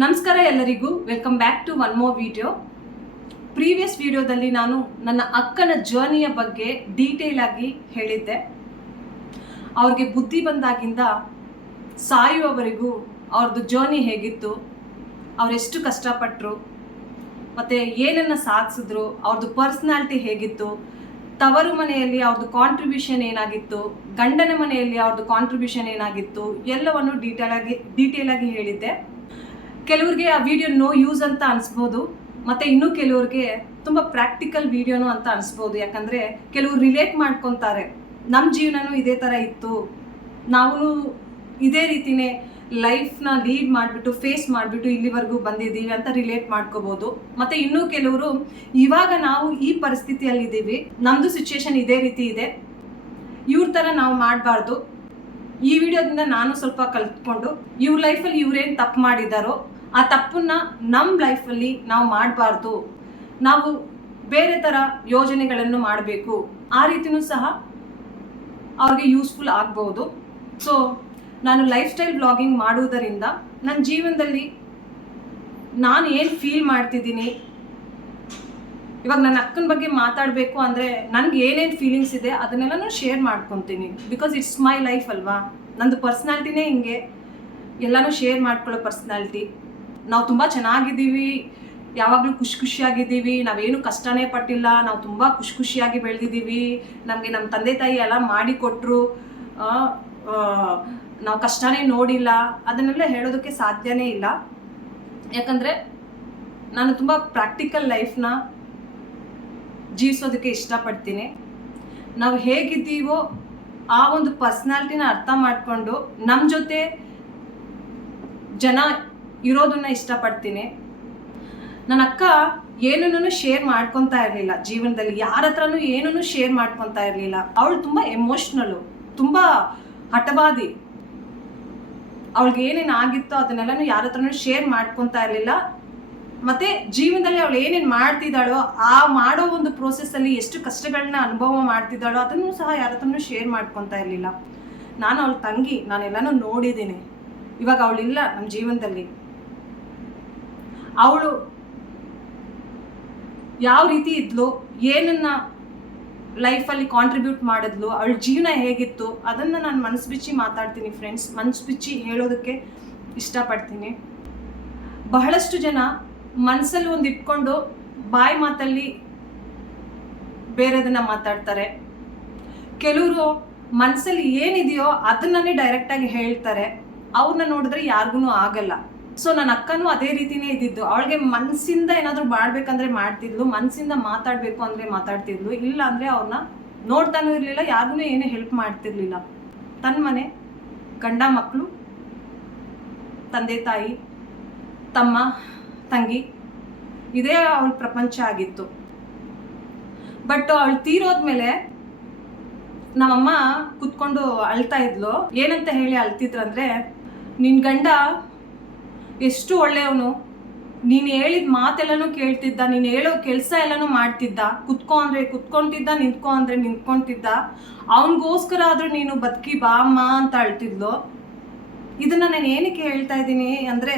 ನಮಸ್ಕಾರ ಎಲ್ಲರಿಗೂ, welcome back to one more video. Previous ವಿಡಿಯೋದಲ್ಲಿ ನಾನು ನನ್ನ ಅಕ್ಕನ ಜರ್ನಿಯ ಬಗ್ಗೆ ಡೀಟೇಲ್ ಆಗಿ ಹೇಳಿದ್ದೆ. ಅವ್ರಿಗೆ ಬುದ್ಧಿ ಬಂದಾಗಿಂದ ಸಾಯುವವರೆಗೂ ಅವ್ರದ್ದು ಜರ್ನಿ ಹೇಗಿತ್ತು, ಅವರೆಷ್ಟು ಕಷ್ಟಪಟ್ಟರು, ಮತ್ತು ಏನನ್ನು ಸಾಧಿಸಿದ್ರು, ಅವ್ರದ್ದು ಪರ್ಸ್ನಾಲಿಟಿ ಹೇಗಿತ್ತು, ತವರು ಮನೆಯಲ್ಲಿ ಅವ್ರದ್ದು ಕಾಂಟ್ರಿಬ್ಯೂಷನ್ ಏನಾಗಿತ್ತು, ಗಂಡನ ಮನೆಯಲ್ಲಿ ಅವ್ರದ್ದು ಕಾಂಟ್ರಿಬ್ಯೂಷನ್ ಏನಾಗಿತ್ತು, ಎಲ್ಲವನ್ನು ಡೀಟೇಲ್ ಆಗಿ ಹೇಳಿದ್ದೆ. ಕೆಲವ್ರಿಗೆ ಆ ವಿಡಿಯೋ ನೋ ಯೂಸ್ ಅಂತ ಅನಿಸ್ಬೋದು, ಮತ್ತು ಇನ್ನೂ ಕೆಲವ್ರಿಗೆ ತುಂಬ ಪ್ರಾಕ್ಟಿಕಲ್ ವಿಡಿಯೋನು ಅಂತ ಅನಿಸ್ಬೋದು. ಯಾಕಂದರೆ ಕೆಲವ್ರು ರಿಲೇಟ್ ಮಾಡ್ಕೊತಾರೆ, ನಮ್ಮ ಜೀವನನೂ ಇದೇ ಥರ ಇತ್ತು, ನಾವು ಇದೇ ರೀತಿಯೇ ಲೈಫ್ನ ಲೀಡ್ ಮಾಡಿಬಿಟ್ಟು ಫೇಸ್ ಮಾಡಿಬಿಟ್ಟು ಇಲ್ಲಿವರೆಗೂ ಬಂದಿದ್ದೀವಿ ಅಂತ ರಿಲೇಟ್ ಮಾಡ್ಕೋಬೋದು. ಮತ್ತು ಇನ್ನೂ ಕೆಲವರು ಇವಾಗ ನಾವು ಈ ಪರಿಸ್ಥಿತಿಯಲ್ಲಿದ್ದೀವಿ, ನಮ್ಮದು ಸಿಚುವೇಶನ್ ಇದೇ ರೀತಿ ಇದೆ, ಇವ್ರ ಥರ ನಾವು ಮಾಡಬಾರ್ದು. ಈ ವಿಡಿಯೋದಿಂದ ನಾನು ಸ್ವಲ್ಪ ಕಲ್ತ್ಕೊಂಡು ಇವ್ರ ಲೈಫಲ್ಲಿ ಇವ್ರೇನು ತಪ್ಪು ಮಾಡಿದ್ದಾರೋ ಆ ತಪ್ಪನ್ನ ನಮ್ಮ ಲೈಫಲ್ಲಿ ನಾವು ಮಾಡಬಾರ್ದು, ನಾವು ಬೇರೆ ಥರ ಯೋಜನೆಗಳನ್ನು ಮಾಡಬೇಕು, ಆ ರೀತಿಯೂ ಸಹ ಅವ್ರಿಗೆ ಯೂಸ್ಫುಲ್ ಆಗ್ಬೋದು. ಸೊ ನಾನು ಲೈಫ್ ಸ್ಟೈಲ್ ಬ್ಲಾಗಿಂಗ್ ಮಾಡುವುದರಿಂದ ನನ್ನ ಜೀವನದಲ್ಲಿ ನಾನು ಏನು ಫೀಲ್ ಮಾಡ್ತಿದ್ದೀನಿ, ಇವಾಗ ನನ್ನ ಅಕ್ಕನ ಬಗ್ಗೆ ಮಾತಾಡಬೇಕು ಅಂದರೆ ನನಗೆ ಏನೇನು ಫೀಲಿಂಗ್ಸ್ ಇದೆ ಅದನ್ನೆಲ್ಲನೂ ಶೇರ್ ಮಾಡ್ಕೊತೀನಿ. ಬಿಕಾಸ್ ಇಟ್ಸ್ ಮೈ ಲೈಫ್ ಅಲ್ವಾ, ನಂದು ಪರ್ಸ್ನಾಲಿಟಿನೇ ಹಿಂಗೆ, ಎಲ್ಲನೂ ಶೇರ್ ಮಾಡ್ಕೊಳ್ಳೋ ಪರ್ಸ್ನಾಲಿಟಿ. ನಾವು ತುಂಬ ಚೆನ್ನಾಗಿದ್ದೀವಿ, ಯಾವಾಗಲೂ ಖುಷಿಯಾಗಿದ್ದೀವಿ, ನಾವೇನು ಕಷ್ಟನೇ ಪಟ್ಟಿಲ್ಲ, ನಾವು ತುಂಬ ಖುಷಿಯಾಗಿ ಬೆಳೆದಿದ್ದೀವಿ, ನಮಗೆ ನಮ್ಮ ತಂದೆ ತಾಯಿ ಎಲ್ಲ ಮಾಡಿಕೊಟ್ರು, ನಾವು ಕಷ್ಟನೇ ನೋಡಿಲ್ಲ, ಅದನ್ನೆಲ್ಲ ಹೇಳೋದಕ್ಕೆ ಸಾಧ್ಯನೇ ಇಲ್ಲ. ಯಾಕಂದರೆ ನಾನು ತುಂಬ ಪ್ರಾಕ್ಟಿಕಲ್ ಲೈಫ್ನ ಜೀವಿಸೋದಕ್ಕೆ ಇಷ್ಟಪಡ್ತೀನಿ. ನಾವು ಹೇಗಿದ್ದೀವೋ ಆ ಒಂದು ಪರ್ಸ್ನಾಲಿಟಿನ ಅರ್ಥ ಮಾಡಿಕೊಂಡು ನಮ್ಮ ಜೊತೆ ಜನ ಇರೋದನ್ನ ಇಷ್ಟಪಡ್ತೀನಿ. ನನ್ನ ಅಕ್ಕ ಏನನ್ನೂ ಶೇರ್ ಮಾಡ್ಕೊತಾ ಇರಲಿಲ್ಲ ಜೀವನದಲ್ಲಿ, ಯಾರ ಹತ್ರನೂ ಏನನ್ನೂ ಶೇರ್ ಮಾಡ್ಕೊತಾ ಇರಲಿಲ್ಲ. ಅವಳು ತುಂಬ ಎಮೋಷ್ನಲ್ಲು, ತುಂಬ ಹಠವಾದಿ. ಅವಳಿಗೆ ಏನೇನು ಆಗಿತ್ತೋ ಅದನ್ನೆಲ್ಲನೂ ಯಾರ ಹತ್ರನೂ ಶೇರ್ ಮಾಡ್ಕೊತಾ ಇರಲಿಲ್ಲ. ಮತ್ತು ಜೀವನದಲ್ಲಿ ಅವಳು ಏನೇನು ಮಾಡ್ತಿದ್ದಾಳೋ ಆ ಮಾಡೋ ಒಂದು ಪ್ರೋಸೆಸ್ಸಲ್ಲಿ ಎಷ್ಟು ಕಷ್ಟಗಳನ್ನ ಅನುಭವ ಮಾಡ್ತಿದ್ದಾಳೋ ಅದನ್ನು ಸಹ ಯಾರ ಹತ್ರನೂ ಶೇರ್ ಮಾಡ್ಕೊತಾ ಇರಲಿಲ್ಲ. ನಾನು ಅವಳ ತಂಗಿ, ನಾನೆಲ್ಲನೂ ನೋಡಿದ್ದೀನಿ. ಇವಾಗ ಅವಳಿಲ್ಲ ನಮ್ಮ ಜೀವನದಲ್ಲಿ. ಅವಳು ಯಾವ ರೀತಿ ಇದ್ಲು, ಏನನ್ನ ಲೈಫಲ್ಲಿ ಕಾಂಟ್ರಿಬ್ಯೂಟ್ ಮಾಡಿದ್ಲು, ಅವಳ ಜೀವನ ಹೇಗಿತ್ತು ಅದನ್ನು ನಾನು ಮನಸ್ಸು ಬಿಚ್ಚಿ ಮಾತಾಡ್ತೀನಿ ಫ್ರೆಂಡ್ಸ್, ಮನಸ್ಸು ಬಿಚ್ಚಿ ಹೇಳೋದಕ್ಕೆ ಇಷ್ಟಪಡ್ತೀನಿ. ಬಹಳಷ್ಟು ಜನ ಮನಸ್ಸಲ್ಲಿ ಒಂದು ಇಟ್ಕೊಂಡು ಬಾಯಿ ಮಾತಲ್ಲಿ ಬೇರೆದನ್ನ ಮಾತಾಡ್ತಾರೆ. ಕೆಲವರು ಮನಸ್ಸಲ್ಲಿ ಏನಿದೆಯೋ ಅದನ್ನೇ ಡೈರೆಕ್ಟಾಗಿ ಹೇಳ್ತಾರೆ. ಅವ್ರನ್ನ ನೋಡಿದ್ರೆ ಯಾರಿಗೂ ಆಗಲ್ಲ. ಸೊ ನನ್ನ ಅಕ್ಕನೂ ಅದೇ ರೀತಿನೇ ಇದ್ದಿದ್ದು. ಅವಳಿಗೆ ಮನಸ್ಸಿಂದ ಏನಾದರೂ ಮಾಡಬೇಕಂದ್ರೆ ಮಾಡ್ತಿದ್ಲು, ಮನಸ್ಸಿಂದ ಮಾತಾಡಬೇಕು ಅಂದರೆ ಮಾತಾಡ್ತಿದ್ಲು, ಇಲ್ಲ ಅಂದರೆ ಅವ್ರನ್ನ ನೋಡ್ತಾನೂ ಇರಲಿಲ್ಲ, ಯಾರಿಗೂ ಏನೂ ಹೆಲ್ಪ್ ಮಾಡ್ತಿರ್ಲಿಲ್ಲ. ತನ್ನ ಮನೆ, ಗಂಡ ಮಕ್ಕಳು, ತಂದೆ ತಾಯಿ, ತಮ್ಮ ತಂಗಿ, ಇದೇ ಅವಳ ಪ್ರಪಂಚ ಆಗಿತ್ತು. ಬಟ್ ಅವಳು ತೀರೋದ್ಮೇಲೆ ನಮ್ಮಮ್ಮ ಕುತ್ಕೊಂಡು ಅಳ್ತಾ ಇದ್ಲು. ಏನಂತ ಹೇಳಿ ಅಳ್ತಿದ್ರಂದ್ರೆ, ನಿನ್ನ ಗಂಡ ಎಷ್ಟು ಒಳ್ಳೆಯವನು, ನೀನು ಹೇಳಿದ ಮಾತೆಲ್ಲನೂ ಕೇಳ್ತಿದ್ದ, ನೀನು ಹೇಳೋ ಕೆಲಸ ಎಲ್ಲನೂ ಮಾಡ್ತಿದ್ದ, ಕುತ್ಕೊ ಅಂದರೆ ಕುತ್ಕೊತಿದ್ದ, ನಿಂತ್ಕೊ ಅಂದರೆ ನಿಂತ್ಕೊತಿದ್ದ, ಅವನಿಗೋಸ್ಕರ ಆದರೂ ನೀನು ಬದುಕಿ ಬಾ ಅಮ್ಮ ಅಂತ ಅಳ್ತಿದ್ಲು. ಇದನ್ನು ನಾನು ಏನಕ್ಕೆ ಹೇಳ್ತಾ ಇದ್ದೀನಿ ಅಂದರೆ,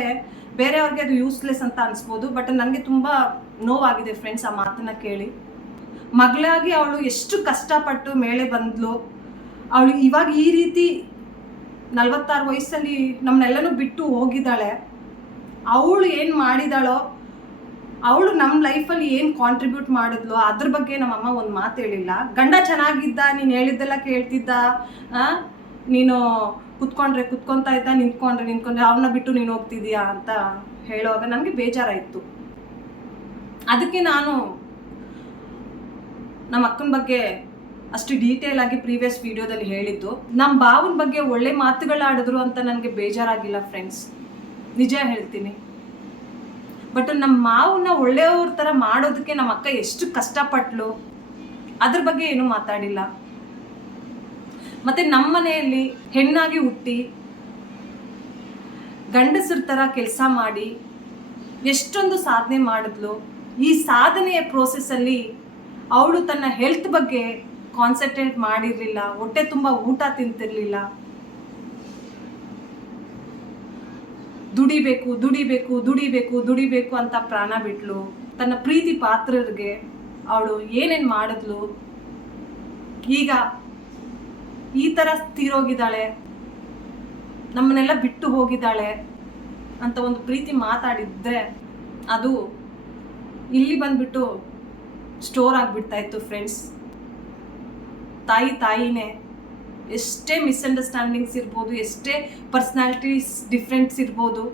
ಬೇರೆಯವ್ರಿಗೆ ಅದು ಯೂಸ್ಲೆಸ್ ಅಂತ ಅನಿಸ್ಬೋದು, ಬಟ್ ನನಗೆ ತುಂಬ ನೋವಾಗಿದೆ ಫ್ರೆಂಡ್ಸ್ ಆ ಮಾತನ್ನು ಕೇಳಿ. ಮಗಳಾಗಿ ಅವಳು ಎಷ್ಟು ಕಷ್ಟಪಟ್ಟು ಮೇಲೆ ಬಂದ್ಲು. ಅವಳು ಇವಾಗ ಈ ರೀತಿ 46 ವಯಸ್ಸಲ್ಲಿ ನಮ್ಮನ್ನೆಲ್ಲನೂ ಬಿಟ್ಟು ಹೋಗಿದ್ದಾಳೆ. ಅವಳು ಏನು ಮಾಡಿದಾಳೋ, ಅವಳು ನಮ್ಮ ಲೈಫಲ್ಲಿ ಏನು ಕಾಂಟ್ರಿಬ್ಯೂಟ್ ಮಾಡಿದ್ಲು ಅದ್ರ ಬಗ್ಗೆ ನಮ್ಮಮ್ಮ ಒಂದು ಮಾತು ಹೇಳಿಲ್ಲ. ಗಂಡ ಚೆನ್ನಾಗಿದ್ದ, ನೀನು ಹೇಳಿದ್ದೆಲ್ಲ ಕೇಳ್ತಿದ್ದ, ನೀನು ಕುತ್ಕೊಂಡ್ರೆ ಕುತ್ಕೊತಾ ಇದ್ದ, ನಿಂತ್ಕೊಂಡ್ರೆ ಅವನ್ನ ಬಿಟ್ಟು ನೀನು ಹೋಗ್ತಿದ್ದೀಯಾ ಅಂತ ಹೇಳುವಾಗ ನನಗೆ ಬೇಜಾರಾಯಿತು. ಅದಕ್ಕೆ ನಾನು ನಮ್ಮ ಅಕ್ಕನ ಬಗ್ಗೆ ಅಷ್ಟು ಡೀಟೇಲ್ ಆಗಿ ಪ್ರೀವಿಯಸ್ ವಿಡಿಯೋದಲ್ಲಿ ಹೇಳಿದ್ದು. ನಮ್ಮ ಬಾವನ ಬಗ್ಗೆ ಒಳ್ಳೆ ಮಾತುಗಳಾಡಿದ್ರು ಅಂತ ನನಗೆ ಬೇಜಾರಾಗಿಲ್ಲ ಫ್ರೆಂಡ್ಸ್, ನಿಜ ಹೇಳ್ತೀನಿ. ಬಟ್ ನಮ್ಮ ಮಾವನ್ನ ಒಳ್ಳೆಯವ್ರ ಥರ ಮಾಡೋದಕ್ಕೆ ನಮ್ಮ ಅಕ್ಕ ಎಷ್ಟು ಕಷ್ಟಪಟ್ಲು ಅದ್ರ ಬಗ್ಗೆ ಏನೂ ಮಾತಾಡಿಲ್ಲ. ಮತ್ತು ನಮ್ಮ ಮನೆಯಲ್ಲಿ ಹೆಣ್ಣಾಗಿ ಹುಟ್ಟಿ ಗಂಡಸರ ಥರ ಕೆಲಸ ಮಾಡಿ ಎಷ್ಟೊಂದು ಸಾಧನೆ ಮಾಡಿದ್ಲು. ಈ ಸಾಧನೆಯ ಪ್ರೋಸೆಸ್ಸಲ್ಲಿ ಅವಳು ತನ್ನ ಹೆಲ್ತ್ ಬಗ್ಗೆ ಕಾನ್ಸಂಟ್ರೇಟ್ ಮಾಡಿರಲಿಲ್ಲ, ಹೊಟ್ಟೆ ತುಂಬ ಊಟ ತಿಂತಿರಲಿಲ್ಲ, ದುಡಿಬೇಕು ದುಡಿಬೇಕು ದುಡಿಬೇಕು ದುಡಿಬೇಕು ಅಂತ ಪ್ರಾಣ ಬಿಟ್ಲು. ತನ್ನ ಪ್ರೀತಿ ಪಾತ್ರರಿಗೆ ಅವಳು ಏನೇನು ಮಾಡಿದ್ಲು, ಈಗ ಈ ಥರ ತೀರೋಗಿದ್ದಾಳೆ, ನಮ್ಮನ್ನೆಲ್ಲ ಬಿಟ್ಟು ಹೋಗಿದ್ದಾಳೆ ಅಂತ ಒಂದು ಪ್ರೀತಿ ಮಾತಾಡಿದ್ರೆ ಅದು ಇಲ್ಲಿ ಬಂದ್ಬಿಟ್ಟು ಸ್ಟೋರ್ ಆಗಿಬಿಡ್ತಾ ಇತ್ತು ಫ್ರೆಂಡ್ಸ್. ತಾಯಿನೇ, ಎಷ್ಟೇ ಮಿಸ್ಅಂಡರ್ಸ್ಟ್ಯಾಂಡಿಂಗ್ಸ್ ಇರ್ಬೋದು, ಎಷ್ಟೇ ಪರ್ಸ್ನಾಲಿಟೀಸ್ ಡಿಫ್ರೆಂಟ್ಸ್ ಇರ್ಬೋದು,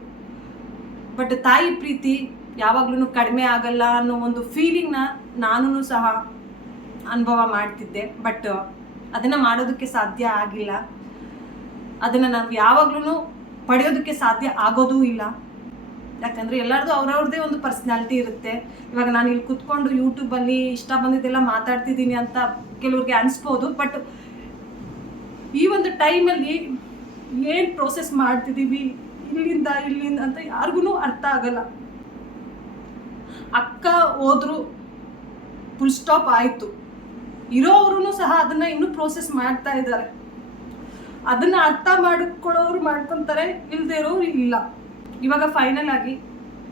ಬಟ್ ತಾಯಿ ಪ್ರೀತಿ ಯಾವಾಗ್ಲೂ ಕಡಿಮೆ ಆಗಲ್ಲ ಅನ್ನೋ ಒಂದು ಫೀಲಿಂಗ್ನ ನಾನು ಸಹ ಅನುಭವ ಮಾಡ್ತಿದ್ದೆ. ಬಟ್ ಅದನ್ನು ಮಾಡೋದಕ್ಕೆ ಸಾಧ್ಯ ಆಗಿಲ್ಲ, ಅದನ್ನು ನಾವು ಯಾವಾಗ್ಲೂ ಪಡೆಯೋದಕ್ಕೆ ಸಾಧ್ಯ ಆಗೋದೂ ಇಲ್ಲ. ಯಾಕಂದರೆ ಎಲ್ಲರದು ಅವ್ರವ್ರದ್ದೇ ಒಂದು ಪರ್ಸ್ನಾಲಿಟಿ ಇರುತ್ತೆ. ಇವಾಗ ನಾನು ಇಲ್ಲಿ ಕುತ್ಕೊಂಡು ಯೂಟ್ಯೂಬಲ್ಲಿ ಇಷ್ಟ ಬಂದಿದ್ದೆಲ್ಲ ಮಾತಾಡ್ತಿದ್ದೀನಿ ಅಂತ ಕೆಲವ್ರಿಗೆ ಅನಿಸ್ಬೋದು, ಬಟ್ ಈ ಒಂದು ಟೈಮಲ್ಲಿ ಏನು ಪ್ರೋಸೆಸ್ ಮಾಡ್ತಿದ್ದೀವಿ ಇಲ್ಲಿಂದ ಅಂತ ಯಾರಿಗೂ ಅರ್ಥ ಆಗಲ್ಲ. ಅಕ್ಕ ಹೋದ್ರು ಫುಲ್ ಸ್ಟಾಪ್ ಆಯಿತು, ಇರೋರು ಸಹ ಅದನ್ನು ಇನ್ನೂ ಪ್ರೋಸೆಸ್ ಮಾಡ್ತಾ ಇದ್ದಾರೆ. ಅದನ್ನು ಅರ್ಥ ಮಾಡ್ಕೊಳ್ಳೋರು ಮಾಡ್ಕೊತಾರೆ, ಇಲ್ಲದೆ ಇರೋರು ಇಲ್ಲ. ಇವಾಗ ಫೈನಲ್ ಆಗಿ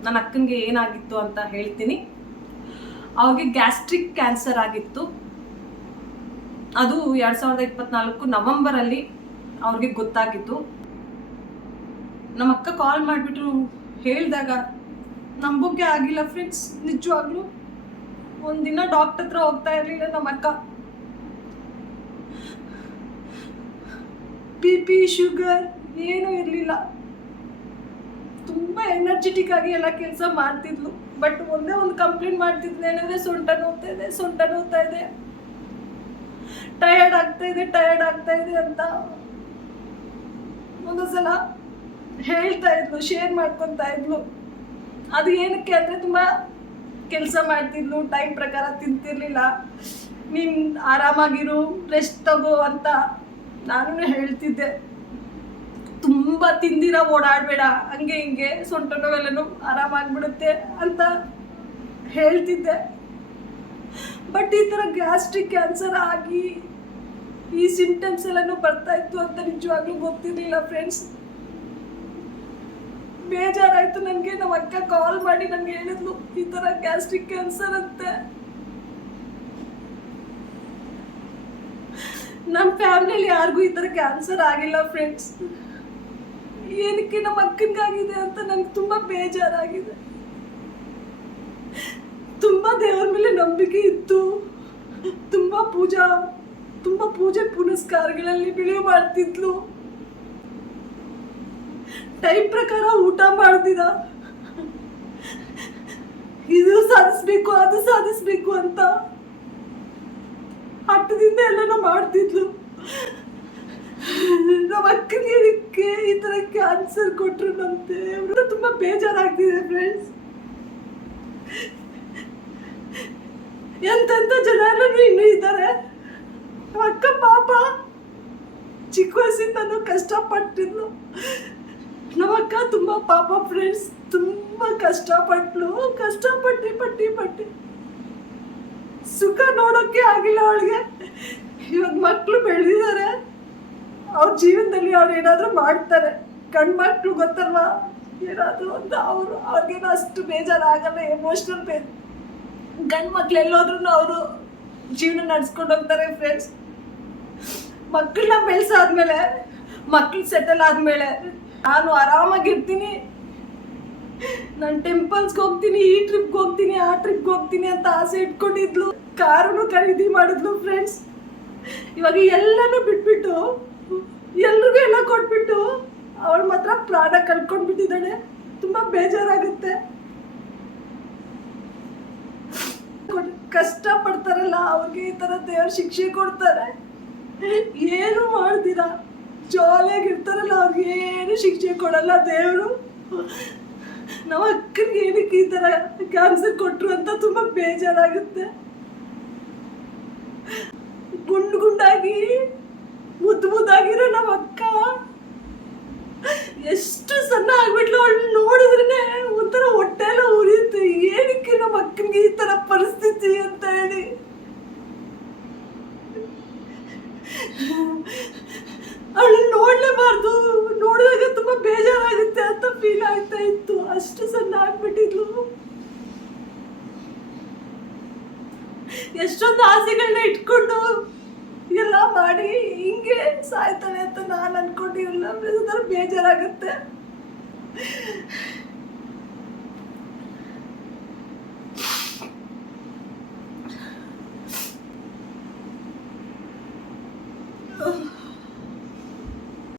ನನ್ನ ಅಕ್ಕನಿಗೆ ಏನಾಗಿತ್ತು ಅಂತ ಹೇಳ್ತೀನಿ. ಅವ್ರಿಗೆ ಗ್ಯಾಸ್ಟ್ರಿಕ್ ಕ್ಯಾನ್ಸರ್ ಆಗಿತ್ತು. ಅದು 2024 ನವೆಂಬರಲ್ಲಿ ಅವ್ರಿಗೆ ಗೊತ್ತಾಗಿತ್ತು. ನಮ್ಮ ಅಕ್ಕ ಕಾಲ್ ಮಾಡಿಬಿಟ್ಟು ಹೇಳಿದಾಗ ನಂಬೋಕೆ ಆಗಿಲ್ಲ ಫ್ರೆಂಡ್ಸ್. ನಿಜವಾಗ್ಲೂ ಒಂದಿನ ಡಾಕ್ಟರ್ ಹತ್ರ ಹೋಗ್ತಾ ಇರಲಿಲ್ಲ ನಮ್ಮ ಅಕ್ಕ. BP ಶುಗರ್ ಏನೂ ಇರಲಿಲ್ಲ, ತುಂಬ ಎನರ್ಜೆಟಿಕ್ ಆಗಿ ಎಲ್ಲ ಕೆಲಸ ಮಾಡ್ತಿದ್ಲು. ಬಟ್ ಒಂದೇ ಒಂದು ಕಂಪ್ಲೇಂಟ್ ಮಾಡ್ತಿದ್ಲು, ಏನಂದರೆ ಸೊಂಟ ನೋವ್ತಾ ಇದೆ, ಟಯರ್ಡ್ ಆಗ್ತಾ ಇದೆ ಅಂತ ಒಂದೊಂದ್ಸಲ ಹೇಳ್ತಾ ಇದ್ಲು, ಶೇರ್ ಮಾಡ್ಕೊತಾ ಇದ್ಲು. ಅದು ಏನಕ್ಕೆ ಅಂದರೆ ತುಂಬ ಕೆಲಸ ಮಾಡ್ತಿದ್ಲು, ಟೈಮ್ ಪ್ರಕಾರ ತಿಂತಿರ್ಲಿಲ್ಲ. ನೀನು ಆರಾಮಾಗಿರು, ರೆಸ್ಟ್ ತಗೋ ಅಂತ ನಾನು ಹೇಳ್ತಿದ್ದೆ. ತುಂಬ ತಿಂದಿರ ಓಡಾಡಬೇಡ, ಹಂಗೆ ಹಿಂಗೆ ಸೊಂಟ ನೋವೆಲ್ಲನೂ ಆರಾಮಾಗ್ಬಿಡುತ್ತೆ ಅಂತ ಹೇಳ್ತಿದ್ದೆ. ಬಟ್ ಈ ಥರ ಗ್ಯಾಸ್ಟ್ರಿಕ್ ಕ್ಯಾನ್ಸರ್ ಆಗಿ ಈ ಸಿಂಪ್ಟಮ್ಸ್ ಎಲ್ಲನೂ ಬರ್ತಾ ಇತ್ತು ಅಂತ ನಿಜವಾಗ್ಲೂ ಗೊತ್ತಿರಲಿಲ್ಲ ಫ್ರೆಂಡ್ಸ್. ಬೇಜಾರಾಯಿತು ನನಗೆ. ನಮ್ಮ ಅಕ್ಕ ಕಾಲ್ ಮಾಡಿ ನನಗೆ ಹೇಳಿದ್ಲು, ಈ ಥರ ಗ್ಯಾಸ್ಟ್ರಿಕ್ ಕ್ಯಾನ್ಸರ್ ಅಂತೆ. ನಮ್ಮ ಫ್ಯಾಮಿಲಿಯಲ್ಲಿ ಯಾರಿಗೂ ಈ ಥರ ಕ್ಯಾನ್ಸರ್ ಆಗಿಲ್ಲ ಫ್ರೆಂಡ್ಸ್. ಏನಕ್ಕೆ ನಮ್ಮ ಅಕ್ಕನಿಗಾಗಿದೆ ಅಂತ ನನಗೆ ತುಂಬ ಬೇಜಾರಾಗಿದೆ. ತುಂಬ ದೇವರ ಮೇಲೆ ನಂಬಿಕೆ ಇತ್ತು, ತುಂಬ ಪೂಜೆ ಪುನಸ್ಕಾರಗಳಲ್ಲಿ ಬಿಡುವು ಮಾಡ್ತಿದ್ಲು, ಟೈಮ್ ಪ್ರಕಾರ ಊಟ ಮಾಡ್ತಿದ್ದ, ಇದು ಸಾಧಿಸ್ಬೇಕು ಅದು ಸಾಧಿಸ್ಬೇಕು ಅಂತ ಹಠದಿಂದ ಎಲ್ಲನೂ ಮಾಡ್ತಿದ್ಲು. ನಮ್ಮ ಅಕ್ಕನಿಗೆ ಈ ಥರ ಕ್ಯಾನ್ಸರ್ ಕೊಟ್ಟರು ನಂತೆ ತುಂಬ ಬೇಜಾರಾಗ್ತಿದೆ ಫ್ರೆಂಡ್ಸ್. ಎಂತೆಂಥ ಜನ ಇನ್ನೂ ಇದ್ದಾರೆ. ನಮ್ಮ ಅಕ್ಕ ಪಾಪ ಚಿಕ್ಕ ವಯಸ್ಸಿಂದನೂ ಕಷ್ಟಪಟ್ಟಿದ್ಲು. ನಮ್ಮ ಅಕ್ಕ ತುಂಬ ಪಾಪ ಫ್ರೆಂಡ್ಸ್, ತುಂಬ ಕಷ್ಟಪಟ್ಟು ಸುಖ ನೋಡೋಕ್ಕೆ ಆಗಿಲ್ಲ ಅವಳಿಗೆ. ಇವಾಗ ಮಕ್ಕಳು ಬೆಳೆದಿದ್ದಾರೆ, ಅವ್ರ ಜೀವನದಲ್ಲಿ ಅವ್ರು ಏನಾದರೂ ಮಾಡ್ತಾರೆ. ಗಂಡು ಮಕ್ಕಳು ಗೊತ್ತಲ್ವಾ, ಏನಾದರೂ ಅಂತ ಅವ್ರಿಗೇನೋ ಅಷ್ಟು ಬೇಜಾರಾಗಲ್ಲ, ಎಮೋಷ್ನಲ್ ಗಂಡು ಮಕ್ಳು ಎಲ್ಲೋದ್ರೂ ಅವರು ಜೀವನ ನಡೆಸ್ಕೊಂಡು ಹೋಗ್ತಾರೆ ಫ್ರೆಂಡ್ಸ್. ಮಕ್ಕಳನ್ನ ಬೆಳೆಸಾದ್ಮೇಲೆ, ಮಕ್ಕಳು ಸೆಟಲ್ ಆದಮೇಲೆ ನಾನು ಆರಾಮಾಗಿರ್ತೀನಿ, ನಾನು ಟೆಂಪಲ್ಸ್ಗೆ ಹೋಗ್ತೀನಿ, ಈ ಟ್ರಿಪ್ಗೆ ಹೋಗ್ತೀನಿ, ಆ ಟ್ರಿಪ್ಗೆ ಹೋಗ್ತೀನಿ ಅಂತ ಆಸೆ ಇಟ್ಕೊಂಡಿದ್ಲು. ಕಾರನ್ನು ಖರೀದಿ ಮಾಡಿದ್ಲು ಫ್ರೆಂಡ್ಸ್. ಇವಾಗ ಎಲ್ಲನೂ ಬಿಟ್ಬಿಟ್ಟು, ಎಲ್ರಿಗೂ ಎಲ್ಲ ಕೊಟ್ಬಿಟ್ಟು ಅವಳ ಮಾತ್ರ ಪ್ರಾಣ ಕಳ್ಕೊಂಡ್ಬಿಟ್ಟಿದ್ದಾಳೆ. ತುಂಬ ಬೇಜಾರಾಗುತ್ತೆ. ಕಷ್ಟ ಪಡ್ತಾರಲ್ಲ ಅವ್ರಿಗೆ ಈ ಥರ ದೇವ್ರ ಶಿಕ್ಷೆ ಕೊಡ್ತಾರೆ. ಏನು ಮಾಡ್ತೀರಾ, ಜಾಲಿಯಾಗಿರ್ತಾರಲ್ಲ ಅವ್ರಿಗೆ ಏನು ಶಿಕ್ಷೆ ಕೊಡಲ್ಲ ದೇವರು. ನಮ್ಮ ಅಕ್ಕನಿಗೆ ಏನಕ್ಕೆ ಈ ಥರ ಕ್ಯಾನ್ಸರ್ ಕೊಟ್ಟರು ಅಂತ ತುಂಬ ಬೇಜಾರಾಗುತ್ತೆ. ಗುಂಡಾಗಿ ಮುದ್ದಾಗಿರೋ ನಮ್ಮ ಅಕ್ಕ ಎಷ್ಟು ಸಣ್ಣ ಆಗ್ಬಿಟ್ಲು. ಅವಳು ನೋಡಿದ್ರೆ ಒಂಥರ ಹೊಟ್ಟೆ ಎಲ್ಲ ಉರಿಯುತ್ತೆ. ಏನಕ್ಕೆ ನಮ್ಮ ಅಕ್ಕನಿಗೆ ಈ ಥರ ಪರಿಸ್ಥಿತಿ ಅಂತ ಹೇಳಿ. ಅವಳು ನೋಡಲೇಬಾರ್ದು, ನೋಡಿದಾಗ ತುಂಬ ಬೇಜಾರಾಗುತ್ತೆ ಅಂತ ಫೀಲ್ ಆಯ್ತು. ಆಗ್ಬಿಟ್ಟಿದ್ಲು. ಎಷ್ಟೊಂದು ಆಸೆಗಳನ್ನ ಇಟ್ಕೊಂಡು ಎಲ್ಲ ಮಾಡಿ ಹಿಂಗೆ ಸಾಯ್ತಾಳೆ ಅಂತ ನಾನು ಅನ್ಕೊಂಡಿಲ್ಲ. ಬೇಜಾರಾಗುತ್ತೆ.